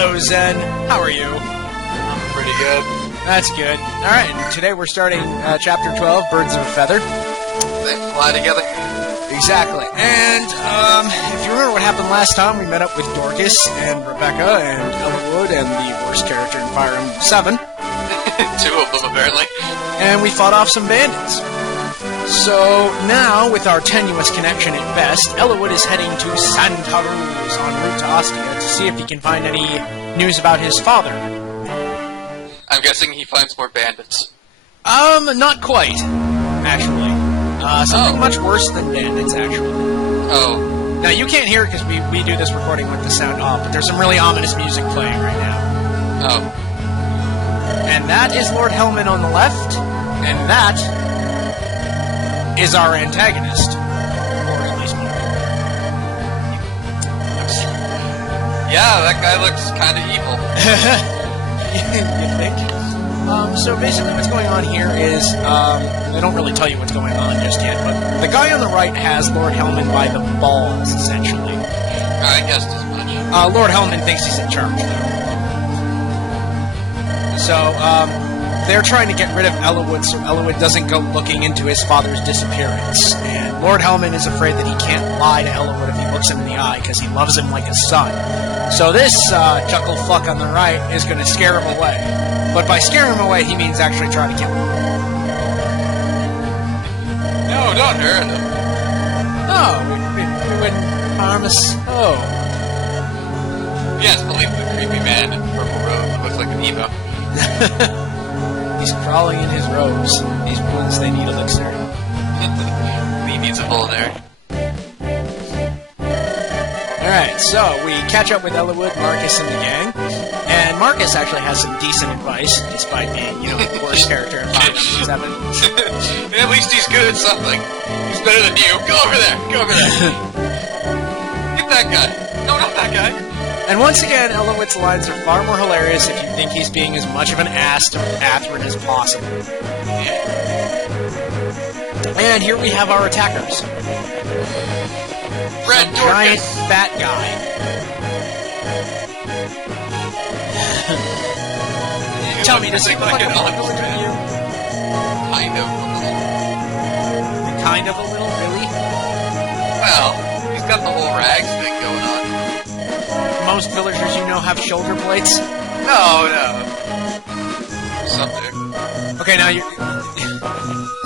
Hello, Zen. How are you? Pretty good. That's good. Alright, and today we're starting Chapter 12, Birds of a Feather. They fly together. Exactly. And, if you remember what happened last time, we met up with Dorcas and Rebecca and Elwood and the worst character in Fire Emblem 7. Two of them, apparently. And we fought off some bandits. So, now, with our tenuous connection at best, Elwood is heading to Santaruz en route to Ostia to see if he can find any news about his father. I'm guessing he finds more bandits. Not quite, actually. Something much worse than bandits, actually. Oh. Now, you can't hear it because we do this recording with the sound off, but there's some really ominous music playing right now. Oh. And that is Lord Hellman on the left, and that is our antagonist. Or at least one. Yeah, that guy looks kind of evil. You think? So basically what's going on here is, they don't really tell you what's going on just yet, but the guy on the right has Lord Hellman by the balls, essentially. I guessed as much. Lord Hellman thinks he's in charge, though. So, they're trying to get rid of Elwood so Elwood doesn't go looking into his father's disappearance. And Lord Hellman is afraid that he can't lie to Elwood if he looks him in the eye, because he loves him like a son. So this chuckle fuck on the right is going to scare him away. But by scare him away, he means actually try to kill him. No, don't hurt him. No, we wouldn't harm us. Oh. Yes, believe the creepy man in the purple robe that looks like an emo. He's crawling in his robes. These ones, they need elixir. He needs a hole there. Alright, so we catch up with Elwood, Marcus, and the gang. And Marcus actually has some decent advice, despite being, the worst character in Fire Emblem 7. At least he's good at something. He's better than you. Go over there. Go over there. Get that guy. No, not that guy. And once again, Elwood's lines are far more hilarious if you think he's being as much of an ass to Athrun as possible. And here we have our attackers. Red Some Dorcas. giant fat guy. Tell me, does he look like a villain to you? Kind of. Kind of a little, really? Well, he's got the whole rags thing going on. Most villagers you know have shoulder plates. No. Something. Okay, now you.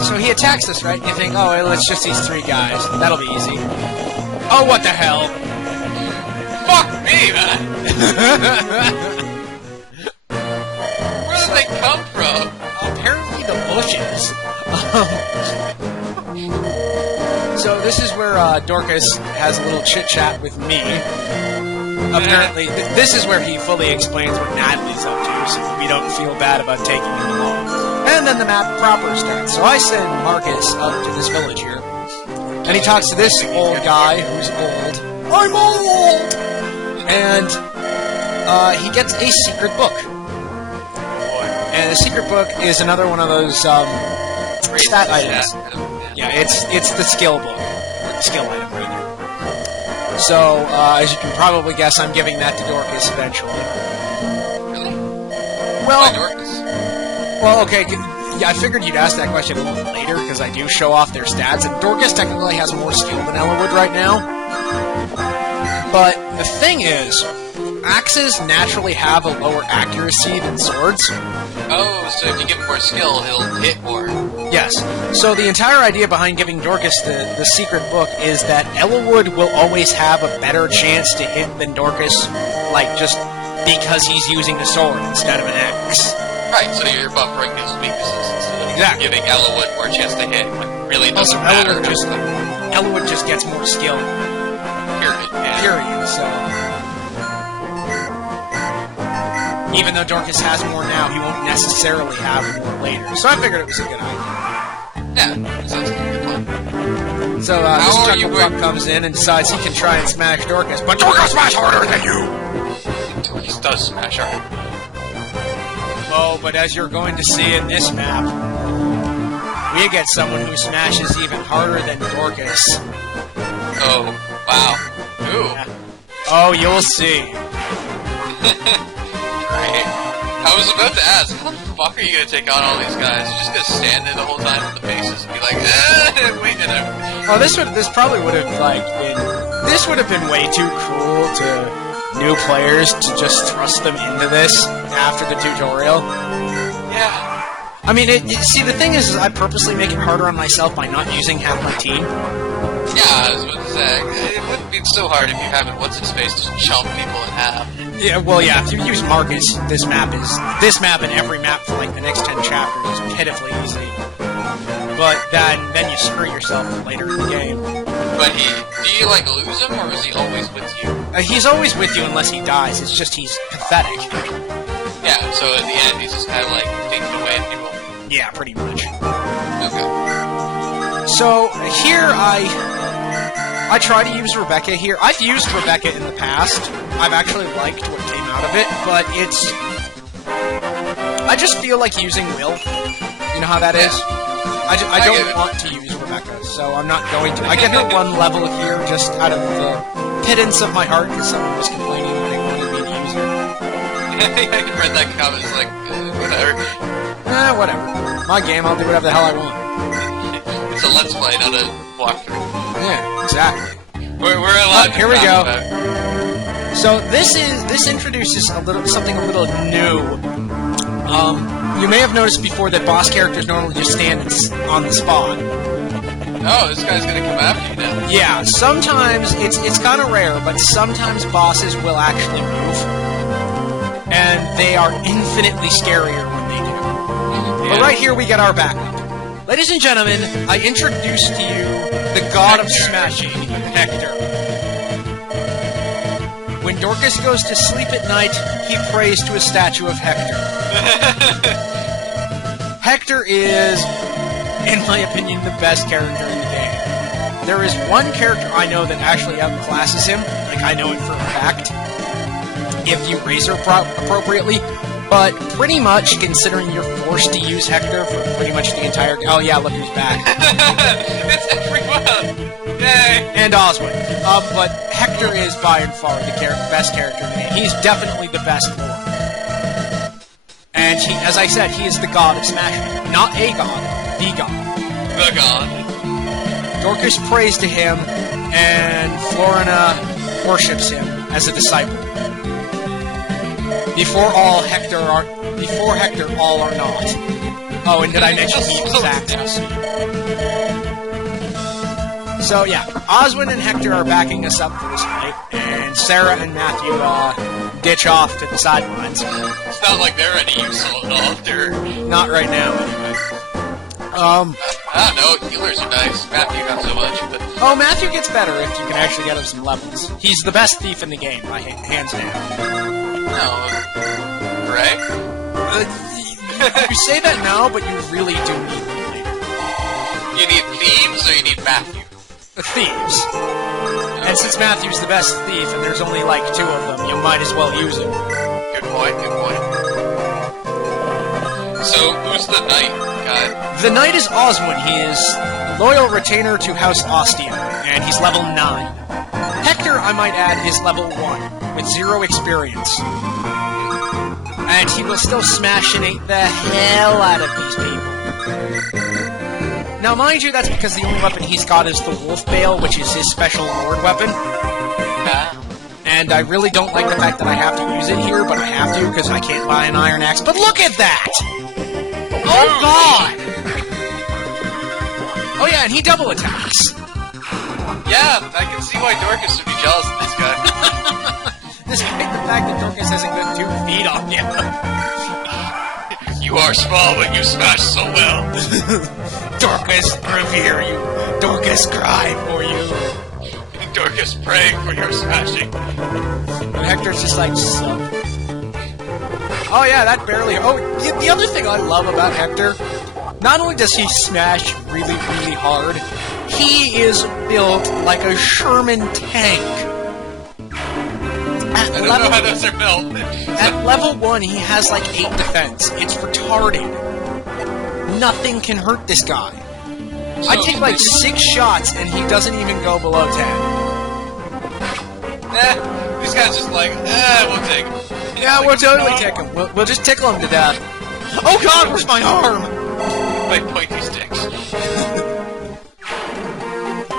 So he attacks us, right? And you think, oh, well, it's just these three guys. That'll be easy. Oh, what the hell? Fuck me, man! Where did they come from? Apparently the bushes. So this is where Dorcas has a little chit-chat with me. Apparently, this is where he fully explains what Natalie's up to, so we don't feel bad about taking him along. And then the map proper starts. So I send Marcus up to this village here. And he talks to this old guy who's old. I'm old! And he gets a secret book. And the secret book is another one of those stat items. Yeah, it's the skill book. Or the skill item, rather. So, as you can probably guess, I'm giving that to Dorcas eventually. Really? Well, Dorcas? Well, okay, yeah, I figured you'd ask that question a little later, because I do show off their stats, and Dorcas technically has more skill than Elwood right now. But the thing is, axes naturally have a lower accuracy than swords. Oh, so if you give him more skill, he'll hit more. Yes. So the entire idea behind giving Dorcas the secret book is that Elwood will always have a better chance to hit than Dorcas, like, just because he's using a sword instead of an axe. Right, so you're buffering his weaknesses instead of Exactly. giving Elwood more chance to hit when it really doesn't Also, matter. Elwood just gets more skill. Period. Yeah. Period, so... Even though Dorcas has more now, he won't necessarily have more later. So I figured it was a good idea. Yeah, that sounds like a good plan. So this Chuckle Fuck comes in and decides he can try and smash Dorcas, but Dorcas smash harder than you! Dorcas does smash her. Oh, but as you're going to see in this map, we get someone who smashes even harder than Dorcas. Oh, wow. Ooh. Oh, you'll see. Right. I was about to ask, how the fuck are you gonna take on all these guys? You're just gonna stand there the whole time with the faces and be like, wait a minute. Oh, this probably would have this would have been way too cruel to new players to just thrust them into this after the tutorial. Yeah. I mean, see, the thing is I purposely make it harder on myself by not using half my team. Yeah, I was about to say, it wouldn't be so hard if you haven't what's-his-face just chomp people in half. Yeah, well, yeah, if you use Marcus, this map and every map for like the next 10 chapters is pitifully easy. But then you screw yourself later in the game. But do you like lose him, or is he always with you? He's always with you unless he dies. It's just he's pathetic. Yeah, so at the end he's just kind of like taking away at people. Yeah, pretty much. Okay. So here I try to use Rebecca here. I've used Rebecca in the past. I've actually liked what came out of it, but I just feel like using Will. You know how that is? I don't want to use Rebecca, so I'm not going to. I give her one level here just out of the pittance of my heart because someone was complaining when they wanted me to use her. I read that comment, it's like, whatever. Whatever. My game, I'll do whatever the hell I want. It's a let's play, not a walkthrough. Yeah, exactly. We're allowed to here we go. about. So this introduces something a little new. You may have noticed before that boss characters normally just stand on the spot. Oh, this guy's gonna come after you now. Yeah, sometimes it's kind of rare, but sometimes bosses will actually move, and they are infinitely scarier when they do. Yeah. But right here we get our backup. Ladies and gentlemen, I introduce to you the god of smashing, Hector. When Dorcas goes to sleep at night, he prays to a statue of Hector. Hector is, in my opinion, the best character in the game. There is one character I know that actually outclasses him, like I know it for a fact, if you raise her appropriately. But pretty much, considering you're forced to use Hector for pretty much the entire... Oh yeah, look who's back. It's everyone! Yay! And Oswald. But Hector is by and far the best character in the game. He's definitely the best Lord. And he, as I said, he is the god of smashing. Not a god, the god. The god. Dorcas prays to him, and Florina worships him as a disciple. Before Hector, all are not. Oh, and did I mention he was Axis? So yeah, Oswin and Hector are backing us up for this fight, and Sarah and Matthew ditch off to the sidelines. It's not like they're any use at all. They're not right now, anyway. I don't know, healers are nice. Matthew not so much, but... Oh, Matthew gets better if you can actually get him some levels. He's the best thief in the game, by hands down. No. Right? You say that now, but you really do need me later. You need thieves, or you need Matthew? Thieves. And since Matthew's the best thief, and there's only like 2 of them, you might as well use him. Good point, good point. So, who's the knight guy? The knight is Oswin. He is loyal retainer to House Ostia, and he's level 9. Hector, I might add, is level 1, with 0 experience. And he will still smashionate the hell out of these people. Now, mind you, that's because the only weapon he's got is the Wolf Bale, which is his special Lord weapon. And I really don't like the fact that I have to use it here, but I have to because I can't buy an Iron Axe. But look at that! Oh, God! Oh, yeah, and he double attacks. Yeah, I can see why Dorcas would be jealous of this guy. Despite the fact that Dorcas hasn't got 2 feet on you. You are small, but you smash so well. Dorcas, revere you. Dorcas, cry for you. Dorcas, praying for your smashing. And Hector's just like, so. Oh yeah, that barely... Oh, the other thing I love about Hector, not only does he smash really, really hard, he is built like a Sherman tank. I don't know how those are built. At level 1, he has like 8 defense. It's retarded. Nothing can hurt this guy. So, I take like 6 shots and he doesn't even go below 10. These guys just like, we'll take him. Yeah, we'll totally take him. We'll just tickle him to death. Oh God, where's my arm? Like pointy sticks.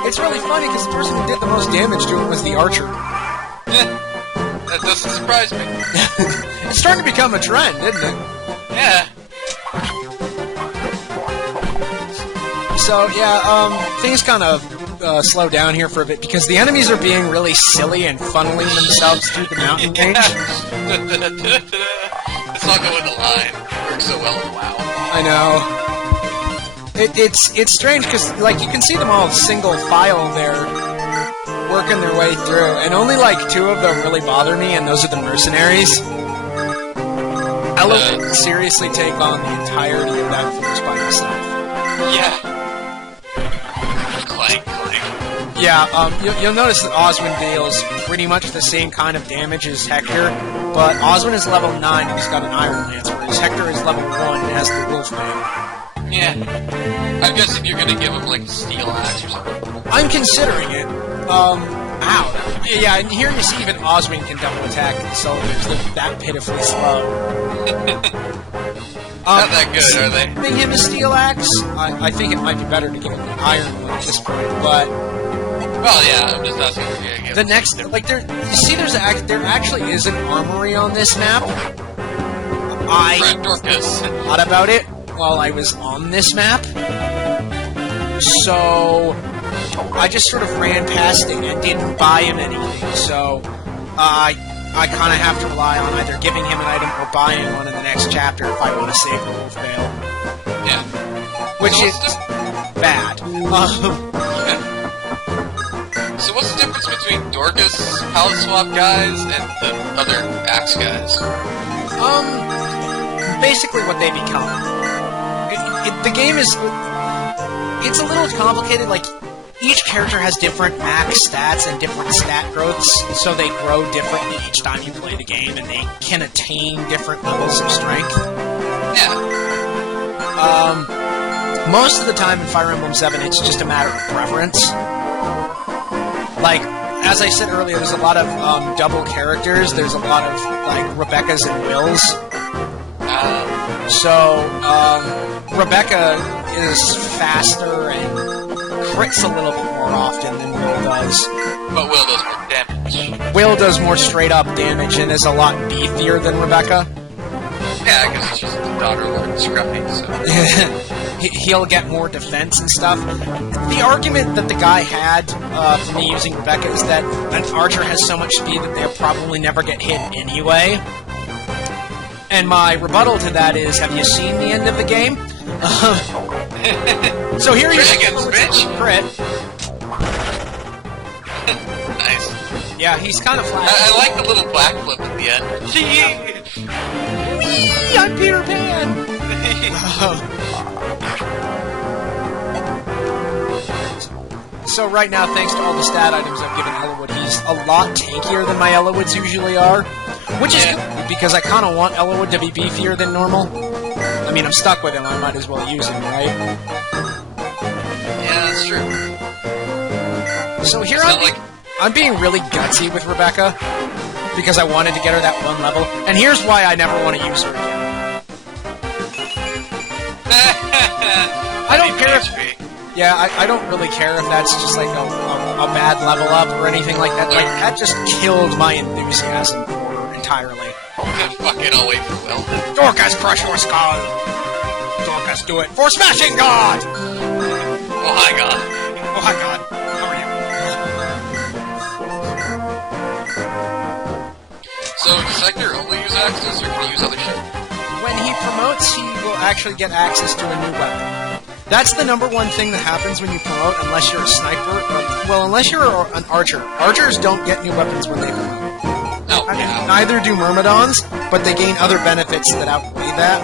It's really funny because the person who did the most damage to it was the archer. That doesn't surprise me. It's starting to become a trend, isn't it? Yeah. So, yeah, things kind of slow down here for a bit because the enemies are being really silly and funneling themselves through the mountain range. It's not going to line. It works so well in WoW. I know. It's strange because, like, you can see them all single file there, working their way through, and only, like, 2 of them really bother me, and those are the mercenaries. I would seriously take on the entirety of that force by myself. Yeah. Clank, clank. Yeah, you'll notice that Oswin deals pretty much the same kind of damage as Hector, but Oswin is level 9 and he's got an Iron Lance, whereas Hector is level 1 and has the Wolfman. Yeah. I'm guessing you're gonna give him, like, a steel axe or something. I'm considering it. Ow. Yeah, and here you see even Oswin can double attack the soldiers. They're that pitifully slow. Not that good, are they? Giving him a steel axe, I think it might be better to give him the iron one at this point, but... Well, yeah, I'm just not saying you're gonna give the him next... Like, there actually is an armory on this map. I Dorcas. thought about it while I was on this map. So... I just sort of ran past it and didn't buy him anything, so... I kind of have to rely on either giving him an item or buying one in the next chapter if I want to save the Wolf Veil. Yeah. Which is bad. So what's the difference between Dorcas, palette swap guys, and the other axe guys? Basically what they become. The game is... It's a little complicated, like... Each character has different max stats and different stat growths, so they grow differently each time you play the game, and they can attain different levels of strength. Yeah. Most of the time in Fire Emblem 7, it's just a matter of preference. Like, as I said earlier, there's a lot of double characters. There's a lot of, like, Rebecca's and Will's. So, Rebecca is faster and crits a little bit more often than Will does. But Will does more damage. Will does more straight-up damage and is a lot beefier than Rebecca. Yeah, because she's the daughter of Lord Scruffy, so... He'll get more defense and stuff. The argument that the guy had for me using Rebecca is that an archer has so much speed that they'll probably never get hit anyway. And my rebuttal to that is, have you seen the end of the game? So here you Dragons, bitch! Crit. Nice. Yeah, he's kind of flat. I like the little backflip at the end. Whee! I'm Peter Pan! So right now, thanks to all the stat items I've given Ellawood, he's a lot tankier than my Ellawoods usually are. Which is good, because I kind of want Ellawood to be beefier than normal. I mean, I'm stuck with him, I might as well use him, right? Yeah, that's true. So here It's I'm being really gutsy with Rebecca, because I wanted to get her that one level, and here's why I never want to use her again. I don't care if... Yeah, I don't really care if that's just like a bad level up or anything like that. Like, that just killed my enthusiasm for her entirely. Fucking I'll wait for Will. Dorcas, crush your skull! Dorcas, do it for smashing God! Oh hi God. Oh hi God, how are you? So does Hector only use axes or can he use other shit? When he promotes, he will actually get access to a new weapon. That's the number one thing that happens when you promote, unless you're a sniper. Well, unless you're an archer. Archers don't get new weapons when they promote. No, Neither do Myrmidons, but they gain other benefits that outweigh that.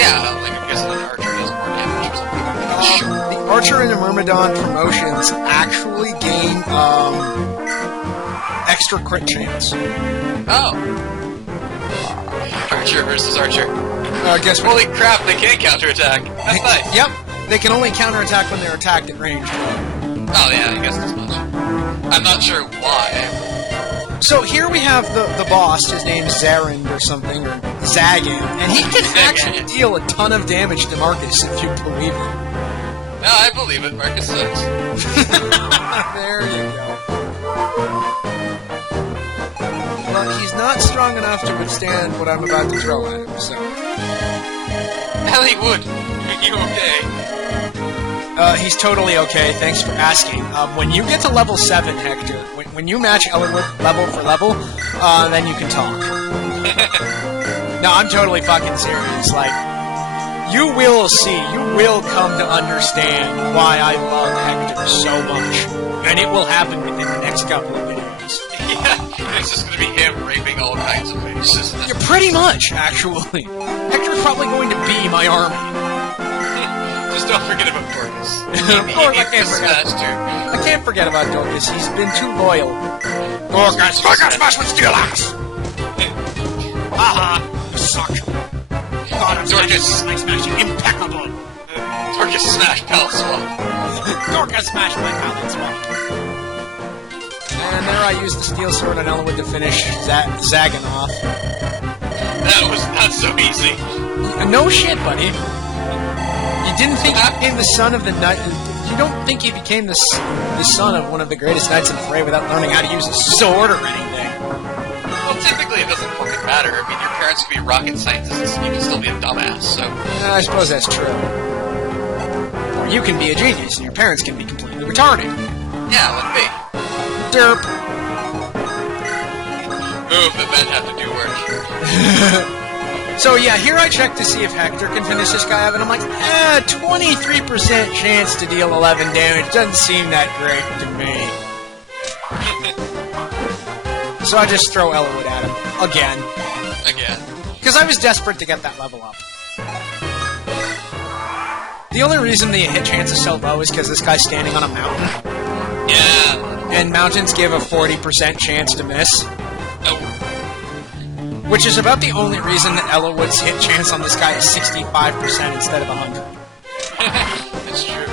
Yeah, like I'm guessing an archer does more damage or something. The archer and the Myrmidon promotions actually gain extra crit chance. Oh. Archer versus archer. Guess what? Holy crap, they can counterattack. That's nice. Yep. They can only counterattack when they're attacked at range. Oh yeah, I guess that's much. I'm not sure why. So here we have the boss, his name's Zarand or something, or Zagan, and he can actually deal a ton of damage to Marcus, if you believe it. No, I believe it. Marcus sucks. There you go. Well, he's not strong enough to withstand what I'm about to throw at him, so... Ellie Wood, are you okay? He's totally okay, thanks for asking. When you get to level 7, Hector, when you match Elwood level for level, then you can talk. No, I'm totally fucking serious. Like, you will see, you will come to understand why I love Hector so much. And it will happen within the next couple of videos. Yeah, it's just gonna be him raping all kinds of faces. Yeah, pretty much, actually. Hector's probably going to be my army. Just don't forget about Dorcas. Of course, I can't forget about Dorcas. He's been too loyal. Dorcas, smash with steel axe! Haha, you suck. God, I'm Dorcas, smashing impeccable. Dorcas smashed Pal Swap. Dorcas smashed my pallet swap. And there I used the steel sword on Elwood to finish Zagan off. That was not so easy. No shit, buddy. You didn't think he became the son of the knight. You don't think he became the son of one of the greatest knights in the fray without learning how to use a sword or anything. Well, typically it doesn't fucking matter. I mean, your parents could be rocket scientists and you can still be a dumbass, so... I suppose that's true. Or you can be a genius and your parents can be completely retarded. Yeah, like me. Derp. Move, the men have to do work. So yeah, here I check to see if Hector can finish this guy up, and I'm like, 23% chance to deal 11 damage. Doesn't seem that great to me. So I just throw Elwood at him. Again. Because I was desperate to get that level up. The only reason the hit chance is so low is because this guy's standing on a mountain. Yeah. And mountains give a 40% chance to miss. Nope. Which is about the only reason that Elwood's hit chance on this guy is 65% instead of 100. That's true.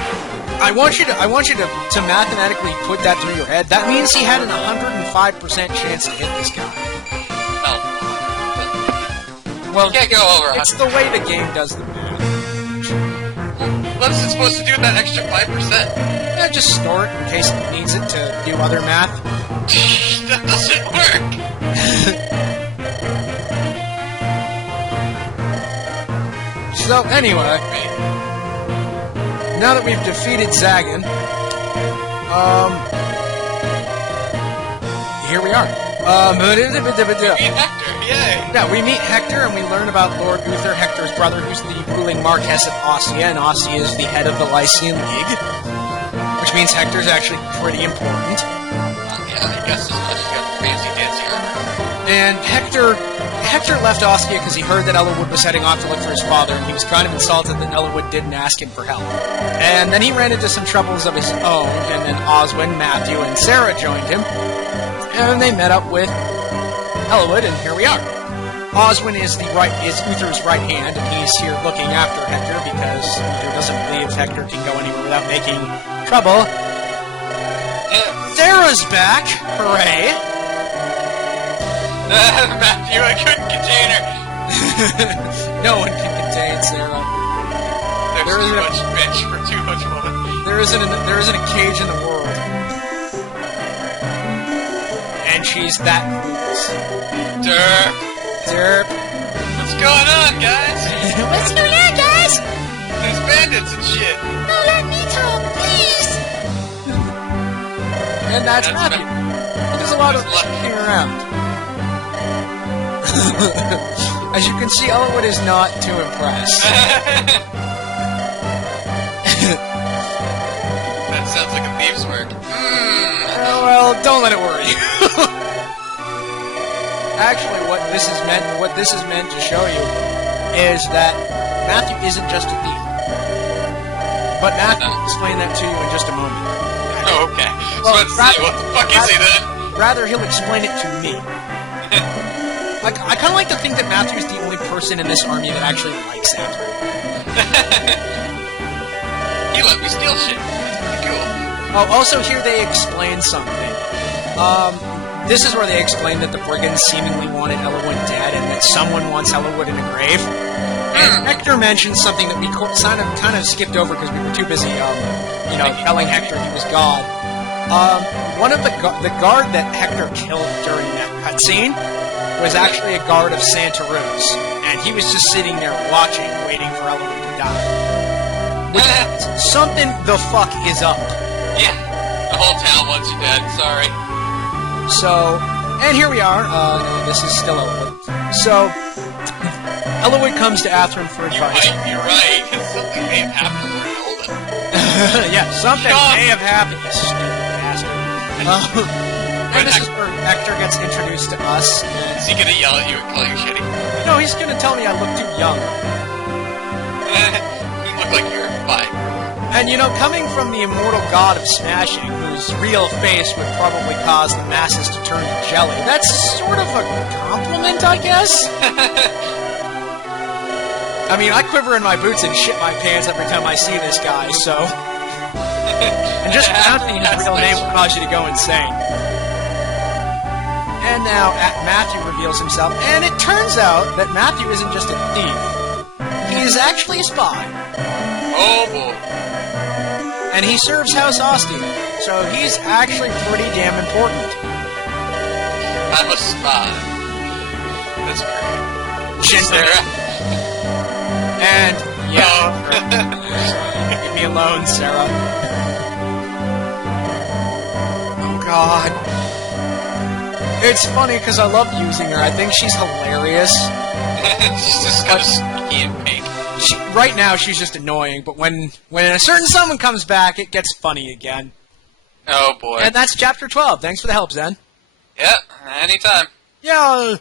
I want you to mathematically put that through your head. That means he had an 105% chance to hit this guy. Well, you can't go over 100. It's the way the game does the math. What is it supposed to do with that extra 5%? Yeah, just store it in case it needs it to do other math. That doesn't work! So, anyway, now that we've defeated Zagan, here we are. Meet Hector, yay! Yeah, we meet Hector and we learn about Lord Uther, Hector's brother, who's the ruling Marquess of Ostia, and Ostia is the head of the Lycian League, which means Hector's actually pretty important. Yeah, I guess as much as you got fancy dancy armor. And Hector left Ostia because he heard that Elwood was heading off to look for his father, and he was kind of insulted that Elwood didn't ask him for help. And then he ran into some troubles of his own, and then Oswin, Matthew, and Sarah joined him, and they met up with Elwood, and here we are. Oswin is Uther's right hand, and he's here looking after Hector because Uther doesn't believe Hector can go anywhere without making trouble. Sarah's back! Hooray! Matthew, I couldn't contain her! No one can contain Sarah. There's too much bitch for too much woman. There isn't a cage in the world. And she's that clueless. Derp! What's going on, guys? What's going on, guys? There's bandits and shit. No, let me talk, please! And that's Matthew. There's a lot of looking around. As you can see, Elwood is not too impressed. That sounds like a thief's work. Well, don't let it worry you. Actually, what this is meant to show you is that Matthew isn't just a thief. But Matthew will explain that to you in just a moment. Oh, okay. Well, so what the fuck is he then? Rather, he'll explain it to me. Like, I kind of like to think that Matthew's the only person in this army that actually likes it. He let me steal shit. Pretty cool. Oh, also here they explain something. this is where they explain that the brigands seemingly wanted Elowood dead and that someone wants Elowood in a grave. And Hector mentions something that we kind of skipped over because we were too busy, telling Hector he was God. One of the guard that Hector killed during that cutscene was actually a guard of Santa Ruz, and he was just sitting there watching, waiting for Elowood to die. Something the fuck is up. Yeah, the whole town wants you dead. Sorry. So, and here we are. This is still Elowood. So, Elowood comes to Atherin for advice. You might be right. Something may have happened to Eldon. Yeah, something may have happened, you stupid bastard. And this is where Hector gets introduced to us. Is he gonna yell at you and call you shitty? No, he's gonna tell me I look too young. You look like you're fine. And coming from the immortal god of smashing, whose real face would probably cause the masses to turn to jelly, that's sort of a compliment, I guess? I mean, I quiver in my boots and shit my pants every time I see this guy, so... And just pronouncing his real name will cause you to go insane. And now Matthew reveals himself, and it turns out that Matthew isn't just a thief. He is actually a spy. Oh boy. And he serves House Austin, so he's actually pretty damn important. I'm a spy. That's great. Sarah. And, yeah. Leave me alone, Sarah. Oh, God. It's funny because I love using her. I think she's hilarious. She's just kind of sneaky and pink. Right now, she's just annoying, but when a certain someone comes back, it gets funny again. Oh, boy. And that's Chapter 12. Thanks for the help, Zen. Yeah, anytime. Yeah.